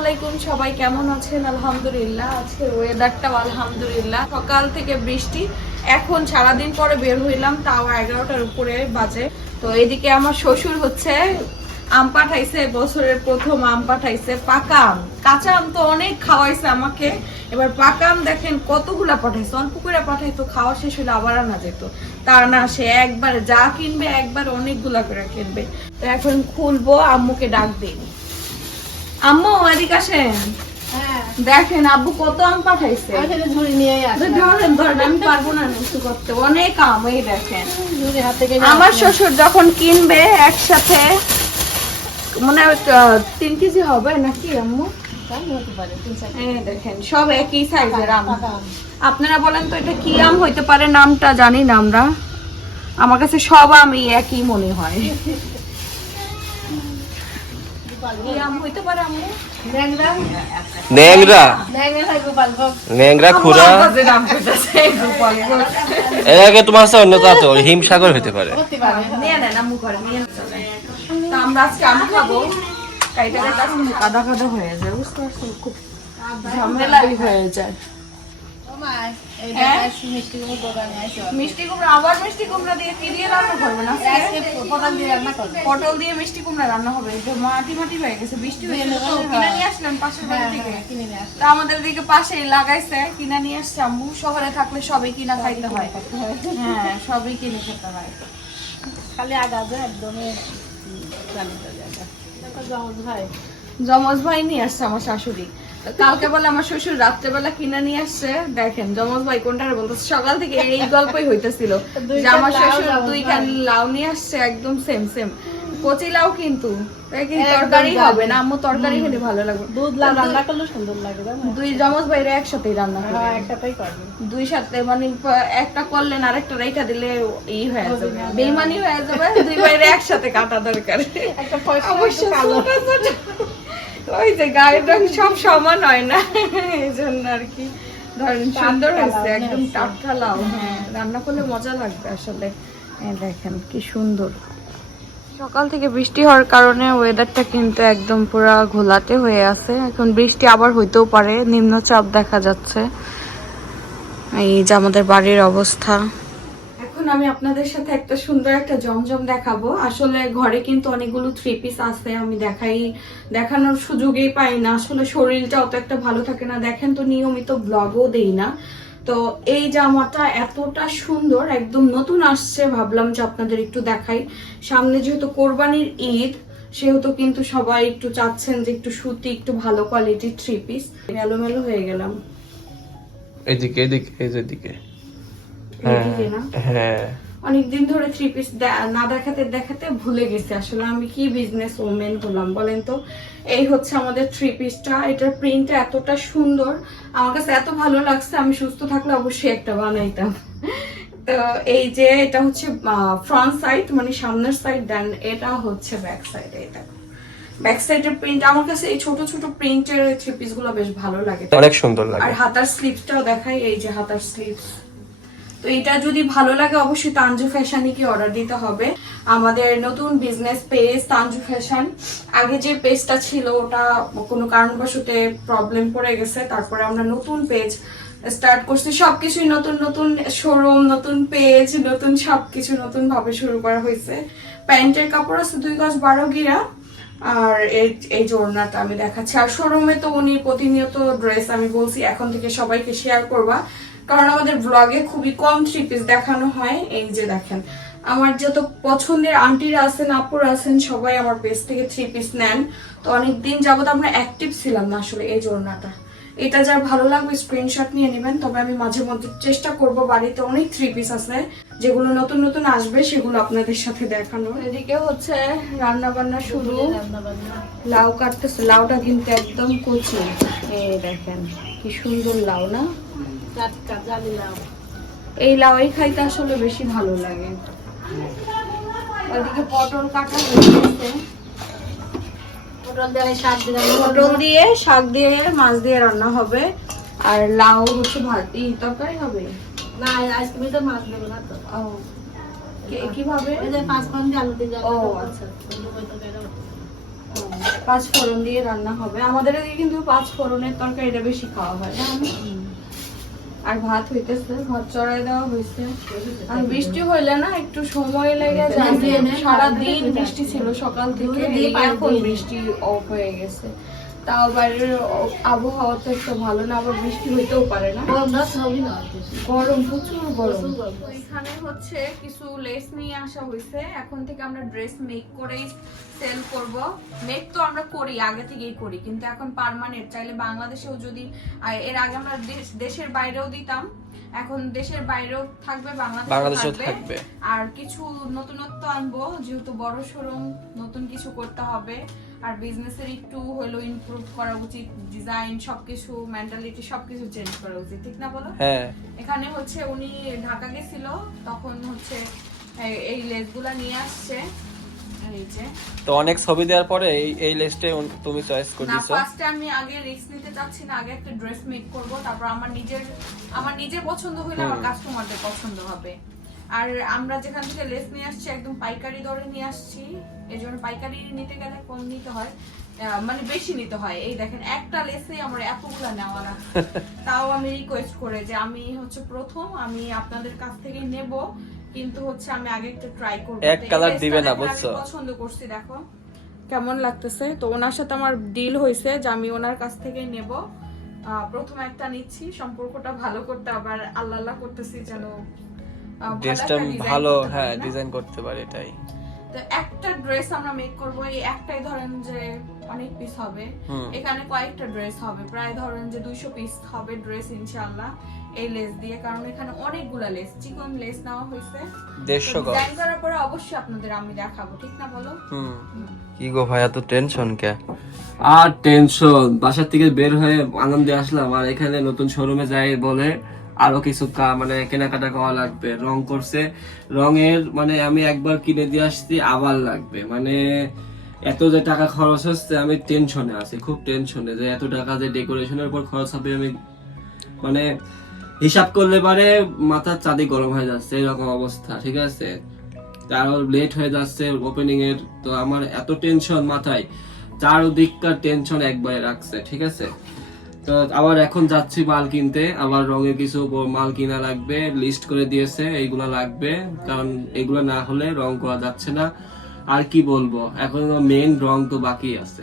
আলাইকুম সবাই কেমন আছেন? আলহামদুলিল্লাহ, আজকে ওয়েদারটাও আলহামদুলিল্লাহ। সকাল থেকে বৃষ্টি, এখন সারাদিন পরে বের হইলাম, তাও এগারোটার উপরে বাজে। তো এদিকে আমার শ্বশুর হচ্ছে, আম পাঠাইছে, বছরের প্রথম আম পাঠাইছে, পাকা আম। কাঁচা আম তো অনেক খাওয়াইছে আমাকে। এবার পাকা আম দেখেন কতগুলা পাঠাইছে, অল্প করে পাঠাইতো, খাওয়া শেষ হলে আবার আনা যেত। তা না, সে একবার যা কিনবে, একবার অনেকগুলা করে কিনবে। তো এখন খুলবো, আম্মুকে ডাক দিই। আম্মু এদিকে আসেন। হ্যাঁ। দেখেন আব্বু কত আম পাঠাইছে। আমি সেটা ঝুড়ি নিয়ে আসি ধরেন ধরেন আমি পারব না কিছু করতে। অনেক আম এই দেখেন। আমার শ্বশুর যখন কিনবে একসাথে মনে হয় তিন কেজি হবে নাকি আম্মু? দেখেন সব একই সাইজের আম। আপনারা বলেন তো এটা কি আম হইতে পারে নামটা জানি না আমরা। আমার কাছে সব আমই একই মনে হয়। ন্যাংরা? ন্যাংরা? খুরা। এর আগে তোমার কাছে অন্য তো হিমসাগর হতে পারে। আমরা আজকে আম কাইটা কাদা কাদা হয়ে যায় বুঝতে খুব ঝামেলাই হয়ে যায় ও মা এই হ্যাঁ? দেখাস মিষ্টি কুমড়োর দোকানে আইসো মিষ্টি কুমড়া আবার মিষ্টি কুমড়া দিয়ে কি দিয়ে রান্না করবেন আজকে? আজকে পটল দিয়ে রান্না করবে পটল দিয়ে মিষ্টি কুমড়া রান্না হবে। মাটি মাটি হয়ে গেছে বৃষ্টি হ্যাঁ। কিনে নিয়ে আসলাম পাশের বাড়ি হ্যাঁ থেকে? হ্যাঁ তা আমাদের দিকে পাশেই লাগাইছে কিনা নিয়ে আসছে আম্মু। শহরে থাকলে সবই কিনা খাইতে হয়। হ্যাঁ। সবই কিনে খেতে হয়। খালি আগা যে একদমই জানিত জায়গা জমজ ভাই। জমজ ভাই নিয়ে আসছে আমার শাশুড়ি। কালকে বলে আমার শ্বশুর রাত্রেবেলা কিনে নিয়ে আসছে দেখেন জমজ ভাই কোনটা বলতেছে? সকাল থেকে এই গল্পই হইতেছিল। যে আমার শ্বশুর দুই। খান লাউ নিয়ে আসছে একদম সেম সেম কচি লাউ কিন্তু। তরকারি হবে না আম্মু তরকারি খেলে ভালো লাগবে। দুধ লাউ রান্না করলে সুন্দর লাগে দুই ভাইরা একসাথেই রান্না করে। হ্যাঁ একসাথেই করবে দুই সাথে মানে একটা করলেন আরেকটা রেখা দিলে ই হয়ে যাবে। বেইমানি হয়ে যাবে দুই ভাইরে একসাথে কাটা দরকার। একটা পয়সা অবশ্য একটা কালো ছোট ছোট। ওই যে গায়ের রং সব সমান হয় না এই জন্য আর কি। ধরেন সুন্দর হয়েছে একদম টাটকা লাউ। হ্যাঁ। রান্না করলে মজা লাগবে আসলে। দেখেন কি সুন্দর। সকাল থেকে বৃষ্টি হওয়ার কারণে ওয়েদারটা কিন্তু একদম পুরো ঘোলাটে হয়ে আছে। এখন বৃষ্টি আবার হইতেও পারে নিম্নচাপ দেখা যাচ্ছে। এই যে আমাদের বাড়ির অবস্থা। এখন আমি আপনাদের সাথে একটা সুন্দর একটা জমজম দেখাবো। আসলে ঘরে কিন্তু অনেকগুলো থ্রি পিস আছে, আমি দেখাই, দেখানোর সুযোগই পাই না। আসলে শরীরটা অত একটা ভালো থাকে না। দেখেন তো নিয়মিত ব্লগও দেই না। তো এই জামাটা এতটা সুন্দর, একদম নতুন আসছে, ভাবলাম যে আপনাদের একটু দেখাই। সামনে যেহেতু কোরবানির ঈদ, সেহেতু কিন্তু সবাই একটু চাচ্ছেন যে একটু সুতি, একটু ভালো কোয়ালিটির থ্রি পিস এলোমেলো হয়ে গেলাম। এদিকে এদিকে এদিকে। হ্যাঁ অনেকদিন ধরে থ্রি পিস না দেখাতে দেখাতে ভুলে গেছি। আসলে আমি কি বিজনেস ওমেন হলাম বলেন তো? এই হচ্ছে আমাদের থ্রি পিসটা এটার প্রিন্টটা এতটা সুন্দর। আমার কাছে এত ভালো লাগছে আমি সুস্থ থাকলে অবশ্যই একটা বানাইতাম। তো এই যে এটা হচ্ছে ফ্রন্ট সাইড মানে সামনের সাইড দেন এটা হচ্ছে ব্যাক সাইড এটা ব্যাক সাইডের প্রিন্ট আমার কাছে এই ছোট ছোট প্রিন্টের থ্রি পিসগুলো বেশ ভালো লাগে। অনেক সুন্দর লাগে। আর হাতার স্লিপসটাও দেখাই এই যে হাতার স্লিপস তো এটা যদি ভালো লাগে, অবশ্যই তানজু ফ্যাশনই কি অর্ডার দিতে হবে। আমাদের নতুন বিজনেস পেজ তানজু ফ্যাশন আগে যে পেজটা ছিল, ওটা কোনো কারণবশতে প্রবলেম পড়ে গেছে। তারপরে আমরা নতুন পেজ স্টার্ট করছি। সবকিছুই নতুন নতুন শোরুম নতুন পেজ নতুন সবকিছু নতুন ভাবে শুরু করা হয়েছে। প্যান্টের কাপড় আছে দুই গজ বারো গিরা। আর এই যে আমি দেখাচ্ছি। আর শোরুমে তো উনি প্রতিনিয়ত ড্রেস আমি বলছি, এখন থেকে সবাইকে শেয়ার করবা। কারণ আমাদের ব্লগে খুবই কম থ্রি পিস দেখানো হয়, এই যে দেখেন। আমার যত পছন্দের আন্টিরা আছেন, আপুরা আছেন, সবাই আমার পেজ থেকে থ্রি পিস নেন। তো অনেক দিন যাবত আমরা অ্যাক্টিভ ছিলাম না আসলে এই জোড়নাটা। এটা যার ভালো লাগবে স্ক্রিনশট নিয়ে নেবেন। তবে আমি মাঝে মধ্যে চেষ্টা করব, বাড়িতে অনেক থ্রি পিস আছে। যেগুলো নতুন নতুন আসবে, সেগুলো আপনাদের সাথে দেখানো এদিকে হচ্ছে রান্না বান্না শুরু। লাউ কাটতেছে। লাউটা কিন্তু একদম কচি। এই দেখেন, কি সুন্দর লাউ না? এই লাউই খাইতে আসলে বেশি ভালো লাগে। ওইদিকে পটল কাটা হয়ে গেছে। পটল দিয়ে শাক দিয়ে মাছ দিয়ে রান্না হবে। আর লাউ হচ্ছে ভাত তরকারি হবে? না আজকে তো মাছ দেবো না তো। কীভাবে? পাঁচ ও আচ্ছা। পাঁচ ফোড়ন দিয়ে রান্না হবে। আমাদের কিন্তু পাঁচ ফোড়নের তরকারিটা বেশি খাওয়া হয় না আর ভাত হইতেছে ভাত চড়াই দেওয়া হয়েছে আর বৃষ্টি হইলে না একটু সময় লেগে যায়। সারাদিন বৃষ্টি ছিল সকাল থেকে এখন বৃষ্টি অফ হয়ে গেছে। তাও বাইরের আবহাওয়া তো একটু ভালো না আবার বৃষ্টি হইতেও পারে না। গরম প্রচুর গরম। এখানে হচ্ছে কিছু লেস নিয়ে আসা হয়েছে এখন থেকে আমরা ড্রেস মেক করেই সেল করব। মেক তো আমরা করি আগে থেকেই করি কিন্তু এখন পারমানেন্ট চাইলে বাংলাদেশেও যদি এর আগে আমরা দেশ- দেশের বাইরেও দিতাম। এখন দেশের বাইরেও থাকবে বাংলাদেশেও থাকবে। আর কিছু নতুনত্ব আনব যেহেতু বড় শোরুম নতুন কিছু করতে হবে। আর বিজনেসের একটু হলো ইমপ্রুভ করা উচিত ডিজাইন সবকিছু মেন্টালিটি সবকিছু চেঞ্জ করা উচিত ঠিক না বলো? হ্যাঁ। এখানে হচ্ছে উনি ঢাকা গেছিল তখন হচ্ছে এই- এই লেসগুলা নিয়ে আসছে। যে তো অনেক ছবি দেওয়ার পরে এই এই লিস্টে তুমি চয়েস করে না দিছো। ফার্স্টে আমি আগে রিস্ক নিতে চাচ্ছি না আগে একটা ড্রেস মেক করব তারপর আমার নিজের আমার নিজের পছন্দ হইলে আমার কাস্টমারদের পছন্দ হবে। আর আমরা যেখান থেকে লেস নিয়ে আসছি একদম পাইকারি দরে নিয়ে আসছি এই জন্য পাইকারি নিতে গেলে কম নিতে হয় মানে বেশি নিতে হয়। এই দেখেন একটা লেসে আমার এতগুলা নেওয়া না। তাও আমি রিকোয়েস্ট করে যে আমি হচ্ছে প্রথম আমি আপনাদের কাছ থেকে নেব। কিন্তু হচ্ছে আমি আগে একটু ট্রাই করব। এক colour দিবে না, বুঝছ? পছন্দ করছি দেখো। কেমন লাগতেছে? তো ওনার সাথে আমার ডিল হয়েছে যে আমি ওনার কাছ থেকেই নেব। প্রথম একটা নিচ্ছি সম্পর্কটা ভালো করতে আবার আল্লাহ আল্লাহ করতেছি যেন ড্রেসটা ভালো হ্যাঁ ডিজাইন করতে পারে এটাই। তো একটা ড্রেস আমরা মেক করব এই একটাই ধরেন যে অনেক পিস হবে। এখানে কয়েকটা ড্রেস হবে প্রায় ধরেন যে দুইশো পিস হবে ড্রেস ইনশাআল্লাহ। এই লেস দিয়ে কারণ এখানে অনেকগুলা লেস চিকন লেস নেওয়া হয়েছে। দেড়শো গজ। ডিজাইন করার পরে অবশ্যই আপনাদের আমি দেখাবো ঠিক না বলো? হুম। কি গো ভাই এত টেনশন কে? আর টেনশন বাসার থেকে বের হয়ে আনন্দে আসলাম আর এখানে নতুন শোরুমে যাই বলে আরও কিছু কা- মানে কেনাকাটা করা লাগবে রং করছে। রঙের মানে আমি একবার কিনে দিয়ে আসছি আবার লাগবে। মানে এত যে টাকা খরচ হচ্ছে আমি টেনশনে আছি খুব টেনশনে যে এত টাকা যে ডেকোরেশনের উপর খরচ হবে আমি মানে হিসাব করলে পারে মাথার চাঁদি গরম হয়ে যাচ্ছে, এরকম অবস্থা, ঠিক আছে? আরও লেট হয়ে যাচ্ছে ওপেনিং এর, তো আমার এত টেনশন মাথায়। চারদিককার টেনশন একবারে রাখছে, ঠিক আছে? তো আবার এখন যাচ্ছি মাল কিনতে, আবার রঙের কিছু মাল কিনা লাগবে লিস্ট করে দিয়েছে, এইগুলা লাগবে, কারণ এগুলো না হলে রং করা যাচ্ছে না। আর কি বলব, এখন মেন রং তো বাকি আছে।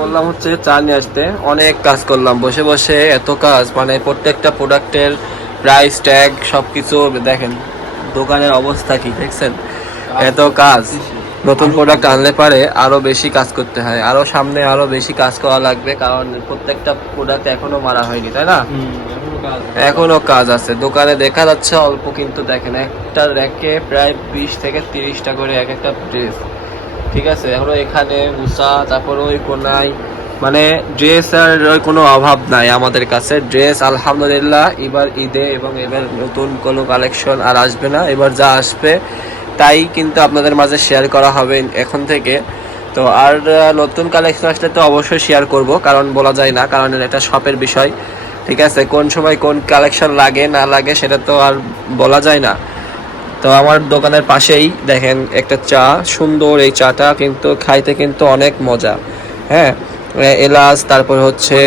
বললাম হচ্ছে চা নিয়ে আসতে। অনেক কাজ করলাম। বসে বসে এত কাজ মানে প্রত্যেকটা প্রোডাক্টের প্রাইস ট্যাগ সবকিছু দেখেন, দোকানের অবস্থা কি, দেখছেন? এত কাজ। নতুন প্রোডাক্ট আনলে পারে আরও বেশি কাজ করতে হয়। আরও সামনে আরও বেশি কাজ করা লাগবে কারণ প্রত্যেকটা প্রোডাক্ট এখনও মারা হয়নি তাই না? এখনও কাজ আছে। দোকানে দেখা যাচ্ছে অল্প কিন্তু দেখেন একটা র্যাকে প্রায় বিশ থেকে তিরিশটা করে এক একটা ড্রেস ঠিক আছে? এখনও এখানে উষা তারপর ওই কোনায় মানে ড্রেস আর ওই কোনো অভাব নাই আমাদের কাছে। ড্রেস আলহামদুলিল্লাহ এবার ঈদে এবং এবার নতুন কোনো কালেকশন আর আসবে না। এবার যা আসবে তাই কিন্তু আপনাদের মাঝে শেয়ার করা হবে এখন থেকে। তো আর নতুন কালেকশন আসলে তো অবশ্যই শেয়ার করব, কারণ বলা যায় না, কারণ এটা শপের বিষয়। ঠিক আছে, কোন সময় কোন কালেকশন লাগে, না লাগে, সেটা তো আর বলা যায় না। তো আমার দোকানের পাশেই দেখেন একটা চা, সুন্দর এই চাটা কিন্তু খাইতে কিন্তু অনেক মজা। হ্যাঁ এলাচ, তারপর হচ্ছে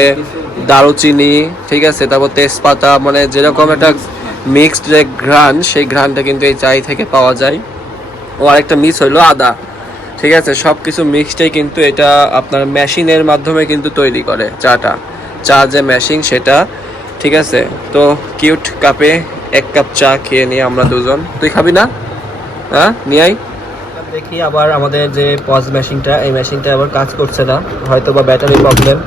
দারুচিনি, ঠিক আছে, তারপর তেজপাতা মানে যেরকম একটা মিক্সড যে ঘ্রাণ, সেই ঘ্রাণটা কিন্তু এই চাই থেকে পাওয়া যায়। ও আরেকটা মিস হইল আদা। ঠিক আছে সব কিছু মিক্সডই কিন্তু এটা আপনার মেশিনের মাধ্যমে কিন্তু তৈরি করে চাটা। চা যে মেশিন সেটা, ঠিক আছে? তো কিউট কাপে এক কাপ চা খেয়ে নিয়ে আমরা দুজন। তুই খাবি না? হ্যাঁ নিয়ে আই দেখি আবার আমাদের যে পজ মেশিনটা এই মেশিনটা আবার কাজ করছে না। হয়তো বা ব্যাটারি প্রবলেম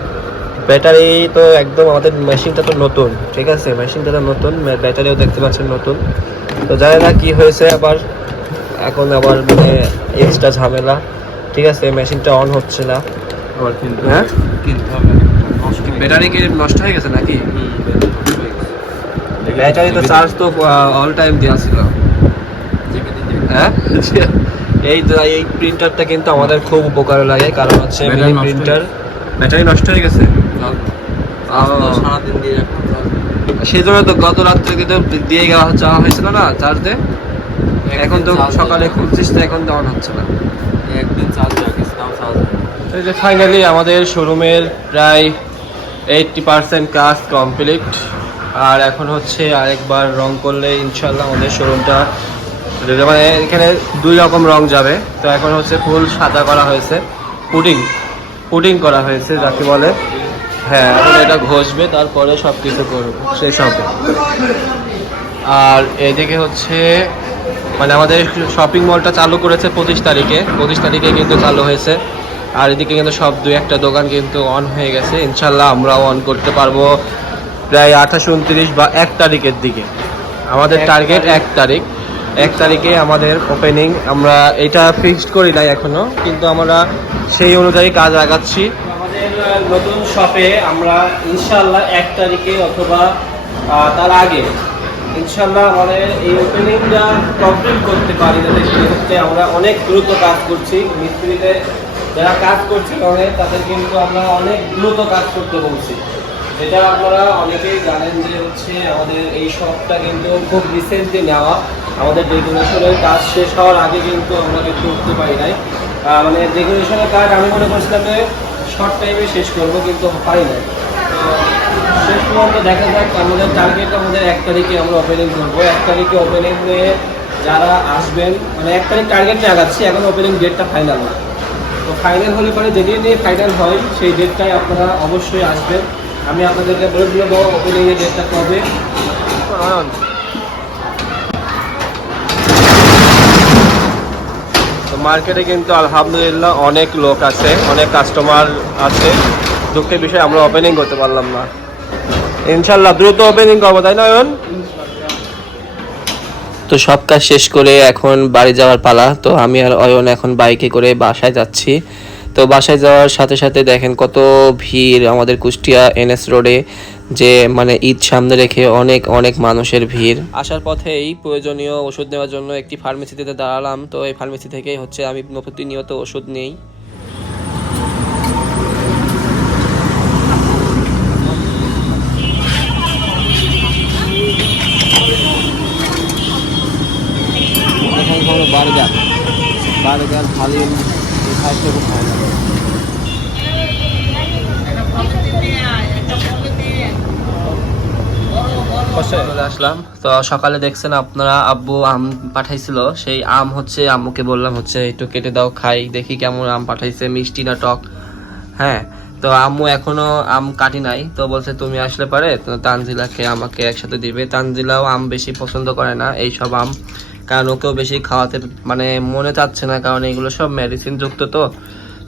ব্যাটারি তো একদম আমাদের মেশিনটা তো নতুন, ঠিক আছে? মেশিনটা তো নতুন ব্যাটারিও দেখতে পাচ্ছেন নতুন। তো জানি না কি হয়েছে আবার। এখন আবার মানে এক্সট্রা ঝামেলা ঠিক আছে? মেশিনটা অন হচ্ছে না। আবার কিনতে হ্যাঁ? কিনতে হবে। ব্যাটারি কি নষ্ট হয়ে গেছে নাকি? ব্যাটারি তো চার্জ তো অল টাইম দেওয়া ছিল। হ্যাঁ? এই এই প্রিন্টারটা কিন্তু আমাদের খুব উপকার লাগে কারণ হচ্ছে প্রিন্টার ব্যাটারি নষ্ট হয়ে গেছে? সারাদিন দিয়ে সেই জন্য তো গত রাত্রে কিন্তু দিয়ে যাওয়া যাওয়া হয়েছিল না চার্জে এখন তো সকালে দেওয়া। খুলছিস তো এখন তো অন হচ্ছে না। একদিন চার্জ রাখিস তাও চার্জ এই যে ফাইনালি আমাদের শোরুমের প্রায় এইটটি পার্সেন্ট কাজ কমপ্লিট আর এখন হচ্ছে আরেকবার রং করলে ইনশাল্লাহ আমাদের শোরুমটা মানে এখানে দুই রকম রং যাবে। তো এখন হচ্ছে ফুল সাদা করা হয়েছে। পুডিং পুডিং করা হয়েছে যাকে বলে। হ্যাঁ এখন এটা ঘষবে তারপরে সব কিছু করব। শেষ হবে আর এদিকে হচ্ছে মানে আমাদের শপিং মলটা চালু করেছে পঁচিশ তারিখে। পঁচিশ তারিখে কিন্তু চালু হয়েছে। আর এদিকে কিন্তু সব দুই একটা দোকান কিন্তু অন হয়ে গেছে। ইনশাল্লাহ আমরাও অন করতে পারব প্রায় আঠাশ উনত্রিশ বা এক তারিখের দিকে। আমাদের টার্গেট এক তারিখ। এক তারিখে আমাদের ওপেনিং আমরা এটা ফিক্সড করি নাই এখনও কিন্তু আমরা সেই অনুযায়ী কাজ আগাচ্ছি। আমাদের নতুন শপে আমরা ইনশাল্লাহ এক তারিখে অথবা তার আগে ইনশাল্লাহ আমাদের এই ওপেনিংটা কমপ্লিট করতে পারি যাতে সেক্ষেত্রে আমরা অনেক দ্রুত কাজ করছি। মিস্ত্রিতে যারা কাজ করছে অনেক তাদের কিন্তু আমরা অনেক দ্রুত কাজ করতে বলছি। এটা আপনারা অনেকেই জানেন যে হচ্ছে আমাদের এই শপটা কিন্তু খুব রিসেন্টলি নেওয়া। আমাদের ডেকোরেশনের কাজ শেষ হওয়ার আগে কিন্তু আমরা কিন্তু উঠতে পারি নাই। মানে ডেকোরেশনের কাজ আমি মনে করছিলাম যে শর্ট টাইমে শেষ করব কিন্তু পারি নাই। শেষ পর্যন্ত দেখা যাক আমাদের টার্গেট আমাদের এক তারিখে আমরা ওপেনিং করব। এক তারিখে ওপেনিং নিয়ে যারা আসবেন মানে এক তারিখ টার্গেট আগাচ্ছি, এখন ওপেনিং ডেটটা ফাইনাল না তো ফাইনাল হলে পরে যেদিন নিয়ে ফাইনাল হয়, সেই ডেটটাই আপনারা অবশ্যই আসবেন। আমি আপনাদেরকে বলে দিয়ে দেবো ওপেনিংয়ের ডেটটা কবে। মার্কেটে কিন্তু আলহামদুলিল্লাহ অনেক লোক আছে, অনেক কাস্টমার আছে। দুঃখের বিষয়ে, আমরা ওপেনিং করতে পারলাম না। ইনশাল্লাহ দ্রুত ওপেনিং করব, তাই না, অয়ন? তো সব কাজ শেষ করে এখন বাড়ি যাওয়ার পালা। তো আমি আর অয়ন এখন বাইকে করে বাসায় যাচ্ছি। তো বাসায় যাওয়ার সাথে সাথে দেখেন কত ভিড় আমাদের কুষ্টিয়া এনএস রোডে, যে মানে ঈদ সামনে রেখে অনেক অনেক মানুষের ভিড়। আসার পথেই প্রয়োজনীয় ওষুধ নেওয়ার জন্য একটি ফার্মেসিতে দাঁড়ালাম। তো এই ফার্মেসি থেকেই হচ্ছে আমি প্রতিনিয়ত ওষুধ নেই। হালিম আসলাম। তো সকালে দেখছেন আপনারা আব্বু আম পাঠাইছিল। সেই আম হচ্ছে আম্মুকে বললাম হচ্ছে, একটু কেটে দাও, খাই, দেখি কেমন আম পাঠাইছে, মিষ্টি না টক। হ্যাঁ তো আম্মু এখনও আম কাটি নাই। তো বলছে, তুমি আসলে পারে? তো তানজিলাকে আমাকে একসাথে দিবে। তানজিলাও আম বেশি পছন্দ করে না এই সব আম। কারণ ওকেও বেশি খাওয়াতে মানে মনে চাচ্ছে না, কারণ এগুলো সব মেডিসিন যুক্ত তো।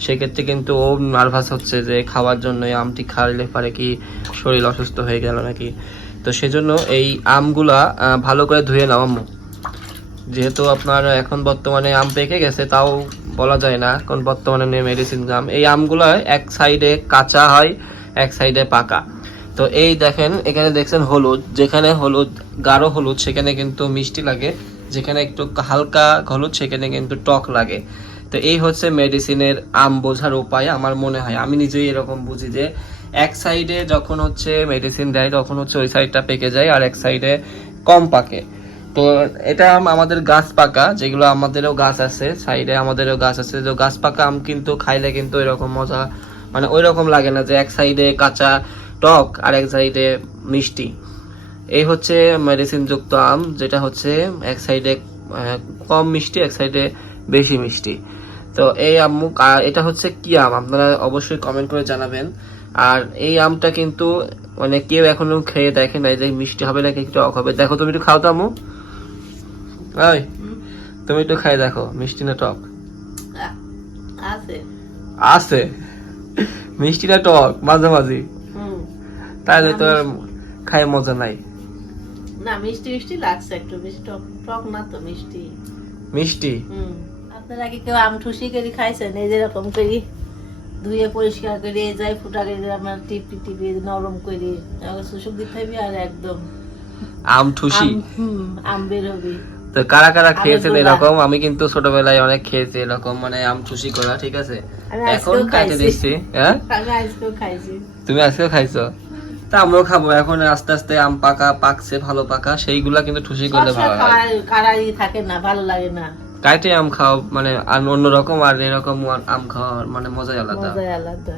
সেক্ষেত্রে কিন্তু ও নার্ভাস হচ্ছে যে খাওয়ার জন্য আমটি খাইলে পারে কি শরীর অসুস্থ হয়ে গেল নাকি। তো সেজন্য এই আমগুলা ভালো করে ধুয়ে নাও আম্মু। যেহেতু আপনার এখন বর্তমানে আম পেকে গেছে, তাও বলা যায় না এখন বর্তমানে নেই মেডিসিন আম। এই আমগুলো এক সাইডে কাঁচা হয়, এক সাইডে পাকা। তো এই দেখেন, এখানে দেখছেন হলুদ। যেখানে হলুদ, গাঢ় হলুদ, সেখানে কিন্তু মিষ্টি লাগে। যেখানে একটু হালকা হলুদ সেখানে কিন্তু টক লাগে। তো এই হচ্ছে মেডিসিনের আম বোঝার উপায়, আমার মনে হয়। আমি নিজেই এরকম বুঝি যে এক সাইডে যখন হচ্ছে মেডিসিন দেয়, তখন হচ্ছে ওই সাইডটা পেকে যায় আর এক সাইডে কম পাকে। তো এটা আম- আমাদের গাছ পাকা, যেগুলো আমাদেরও গাছ আছে সাইডে আমাদেরও গাছ আছে। তো গাছ পাকা আম কিন্তু খাইলে কিন্তু এরকম মজা মানে ওই রকম লাগে না যে এক সাইডে কাঁচা টক আর এক সাইডে মিষ্টি। এই হচ্ছে মেডিসিন যুক্ত আম যেটা হচ্ছে এক সাইডে কম মিষ্টি এক সাইডে বেশি মিষ্টি। তো এই আম্মু এটা হচ্ছে কি আম? আপনারা অবশ্যই কমেন্ট করে জানাবেন। আর এই আমটা কিন্তু মানে কেউ এখনও খেয়ে দেখে নাই যে মিষ্টি হবে নাকি একটু টক হবে। দেখো তুমি একটু খাও তো ওই তুমি একটু খাই দেখো মিষ্টি না টক? আছে। আছে? মিষ্টিটা টক? মাঝামাঝি। হুম। তাহলে তো খাই মজা নাই। না মিষ্টি মিষ্টি লাগছে একটু। বেশি টক টক না তো মিষ্টি। মিষ্টি? হুম। আপনারা কি কেউ আম ঠুসি করে খাইছেন? এই যেরকম করি ধুয়ে পরিষ্কার করে যাই ফুটা করে টিপি টিপি নরম করে সুসুক দিতে হবে আর একদম আম ঠুসি? হুম আম বের হবে তো কারা কারা খেয়েছেন এরকম? আমি কিন্তু ছোটবেলায় অনেক খেয়েছি এরকম মানে আম ঠুসি করা ঠিক আছে? এখন খাইতে দিচ্ছি হ্যাঁ? খাইছি। তুমি আজকেও খাইছো? তা আমরাও খাব। এখন আস্তে আস্তে আম পাকা পাকছে ভালো পাকা সেইগুলা কিন্তু ঠুসি করলে ভালো হয়। কারাই থাকে না ভালো লাগে না। কাইটে আম খাও মানে আর অন্যরকম আর এরকম আম খাওয়ার মানে মজাই আলাদা। মজাই আলাদা।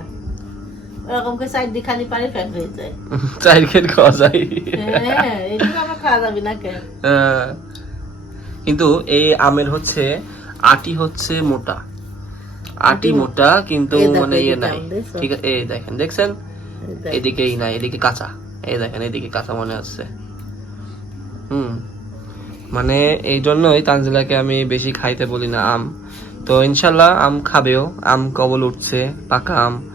ওরকম করে সাইড দিয়ে খালি পারে ফ্যান হয়ে যায়। চাই খেট খাওয়া যায়। হ্যাঁ এইটুকু আমার খাওয়া যাবে না কেন? কিন্তু এই আমের হচ্ছে আটি হচ্ছে মোটা। আটি মোটা কিন্তু মানে ইয়ে নাই। ঠিক আছে এই দেখেন দেখছেন? এদিকেই নাই এদিকে কাঁচা। এই দেখেন এদিকে কাঁচা মনে হচ্ছে। হুম। মানে এই জন্যই তানজিলাকে আমি বেশি খাইতে বলি না আম। তো ইনশাল্লাহ আম খাবেও। আম কবল উঠছে পাকা আম।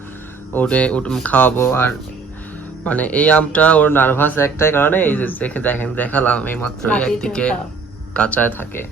ওটে ওট খাওয়াবো। আর মানে এই আমটা ওর নার্ভাস একটাই কারণে এই যে দেখে দেখেন দেখালাম এই মাত্র একদিকে কাঁচায় থাকে।